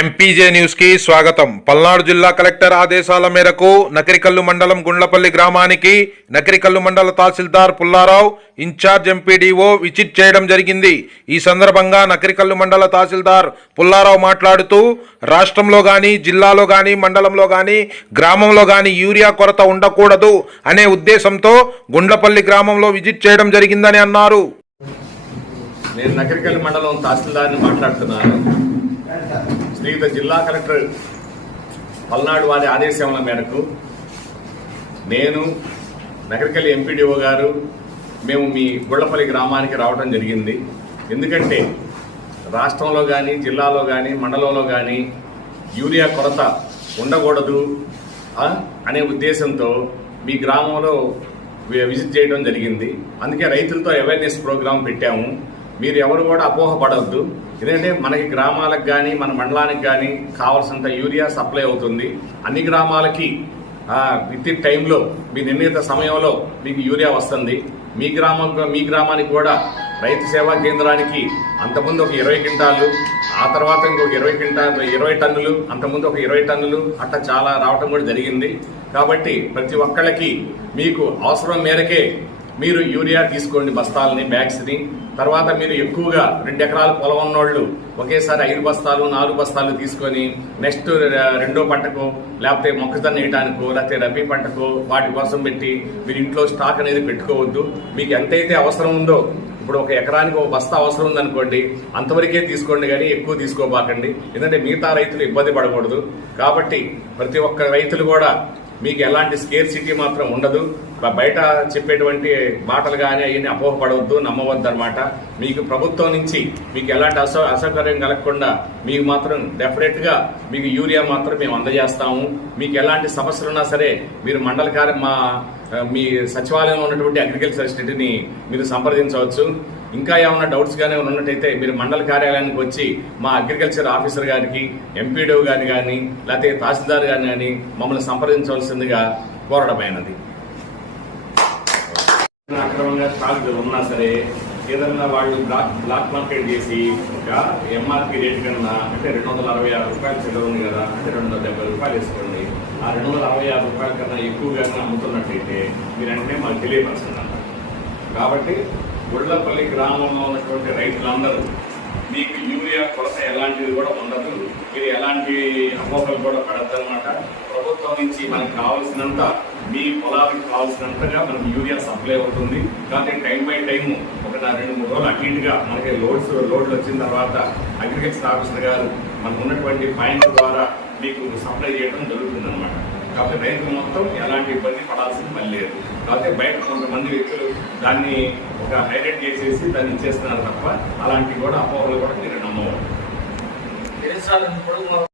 MPJ న్యూస్కి స్వాగతం. పల్నాడు జిల్లా కలెక్టర్ ఆదేశాల మేరకు నకరికల్లు మండలం గుండ్లపల్లి గ్రామానికి నకరికల్లు మండల తహసీల్దార్ పుల్లారావు ఇన్ఛార్జ్ ఎంపీడీఓ విజిట్ చేయడం జరిగింది. ఈ సందర్భంగా నకరికల్లు మండల తహసీల్దార్ పుల్లారావు మాట్లాడుతూ రాష్ట్రంలో కానీ జిల్లాలో కానీ మండలంలో కానీ గ్రామంలో కానీ యూరియా కొరత ఉండకూడదు అనే ఉద్దేశంతో గుండ్లపల్లి గ్రామంలో విజిట్ చేయడం జరిగిందని అన్నారు. నేను నకరికల్లి మండలం తహసీల్దార్ని మాట్లాడుతున్నాను. శ్రీయుత జిల్లా కలెక్టర్ పల్నాడు వారి ఆదేశాల మేరకు నేను నగరికల్ ఎంపీడీఓ గారు మేము మీ గుళ్ళపల్లి గ్రామానికి రావడం జరిగింది. ఎందుకంటే రాష్ట్రంలో కానీ జిల్లాలో కానీ మండలంలో కానీ యూరియా కొరత ఉండకూడదు అనే ఉద్దేశంతో మీ గ్రామంలో విజిట్ చేయడం జరిగింది. అందుకే రైతులతో అవేర్నెస్ ప్రోగ్రాం పెట్టాము. మీరు ఎవరు కూడా అపోహపడవద్దు. ఎందుకంటే మనకి గ్రామాలకు కానీ మన మండలానికి కానీ కావాల్సినంత యూరియా సప్లై అవుతుంది. అన్ని గ్రామాలకి విత్ టైంలో మీ నిర్ణీత సమయంలో మీకు యూరియా వస్తుంది. మీ గ్రామం మీ గ్రామానికి కూడా రైతు సేవా కేంద్రానికి అంతకుముందు ఒక ఇరవై క్వింటాలు ఆ తర్వాత ఇంకొక ఇరవై క్వింటాలు ఇరవై టన్నులు అంతకుముందు ఒక ఇరవై టన్నులు అట్లా చాలా రావటం కూడా జరిగింది. కాబట్టి ప్రతి ఒక్కళ్ళకి మీకు అవసరం మేరకే మీరు యూరియా తీసుకోండి బస్తాలని బ్యాగ్స్ని. తర్వాత మీరు ఎక్కువగా రెండు ఎకరాల పొలం ఉన్నోళ్ళు ఒకేసారి ఐదు బస్తాలు నాలుగు బస్తాలు తీసుకొని నెక్స్ట్ రెండో పంటకు లేకపోతే మొక్కజొన్న వేయటానికో లేకపోతే రబీ పంటకు వాటి కోసం పెట్టి మీరు ఇంట్లో స్టాక్ అనేది పెట్టుకోవద్దు. మీకు ఎంతైతే అవసరం ఉందో ఇప్పుడు ఒక ఎకరానికి ఒక బస్తా అవసరం ఉందనుకోండి అంతవరకే తీసుకోండి కానీ ఎక్కువ తీసుకోబాకండి. ఎందుకంటే మిగతా రైతులు ఇబ్బంది పడకూడదు. కాబట్టి ప్రతి ఒక్క రైతులు కూడా మీకు ఎలాంటి స్కేర్ సిటీ మాత్రం ఉండదు. బయట చెప్పేటువంటి మాటలు కానీ అవన్నీ అపోహపడవద్దు నమ్మవద్దు అనమాట మీకు ప్రభుత్వం నుంచి మీకు ఎలాంటి అసౌ అసౌకర్యం కలగకుండా మీకు మాత్రం డెఫినెట్గా మీకు యూరియా మాత్రం మేము అందజేస్తాము. మీకు ఎలాంటి సమస్యలు ఉన్నా సరే మీరు మండల కార్య మా మీ సచివాలయంలో ఉన్నటువంటి అగ్రికల్చర్ అసిస్టెంట్ని మీరు సంప్రదించవచ్చు. ఇంకా ఏమైనా డౌట్స్ కానీ ఏమైనా ఉన్నట్టయితే మీరు మండల కార్యాలయానికి వచ్చి మా అగ్రికల్చర్ ఆఫీసర్ గారికి ఎంపీడో గారిని కానీ లేకపోతే తహసీల్దార్ గారిని కానీ మమ్మల్ని సంప్రదించవలసిందిగా కోరడమైనది. అక్రమంగా స్టాక్ ఉన్నా సరే ఏదన్నా వాళ్ళు బ్లాక్ బ్లాక్ మార్కెట్ చేసి ఒక ఎంఆర్పి రేట్ కన్నా అంటే రెండు వందల అరవై ఆరు రూపాయలు చిల్లర ఉంది కదా అంటే రెండు వందల డెబ్బై రూపాయలు వేసుకోండి. ఆ రెండు వందల అరవై ఆరు రూపాయల కన్నా ఎక్కువగా అమ్ముతున్నట్టయితే మీరు అంటే మాకు తెలియపరచండి అన్నమాట కాబట్టి గుళ్ళపల్లి గ్రామంలో ఉన్నటువంటి రైతులందరూ మీకు యూరియా కొరత ఎలాంటిది కూడా ఉండదు. మీరు ఎలాంటి అపోహలు కూడా పడద్దన్నమాట. ప్రభుత్వం నుంచి మనకు కావాల్సినంత మీ పొలాలకు కావాల్సినంతగా మనకు యూరియా సప్లై అవుతుంది. కాబట్టి టైం బై టైం ఒక రెండు మూడు రోజులు అటు ఇటుగా మనకి లోడ్స్ లోడ్లు వచ్చిన తర్వాత అగ్రికల్చర్ ఆఫీసర్ గారు మనకు ఉన్నటువంటి ఫైన్ ద్వారా మీకు సప్లై చేయడం జరుగుతుంది అనమాట కాబట్టి రైతు మొత్తం ఎలాంటి ఇబ్బంది పడాల్సింది మళ్ళీ లేదు. కాకపోతే బయట కొంతమంది వ్యక్తులు దాన్ని ఒక హైలైట్ చేసేసి దాన్ని ఇచ్చేస్తున్నారు తప్ప అలాంటివి కూడా అపోహలు కూడా మీరు నమ్మవచ్చు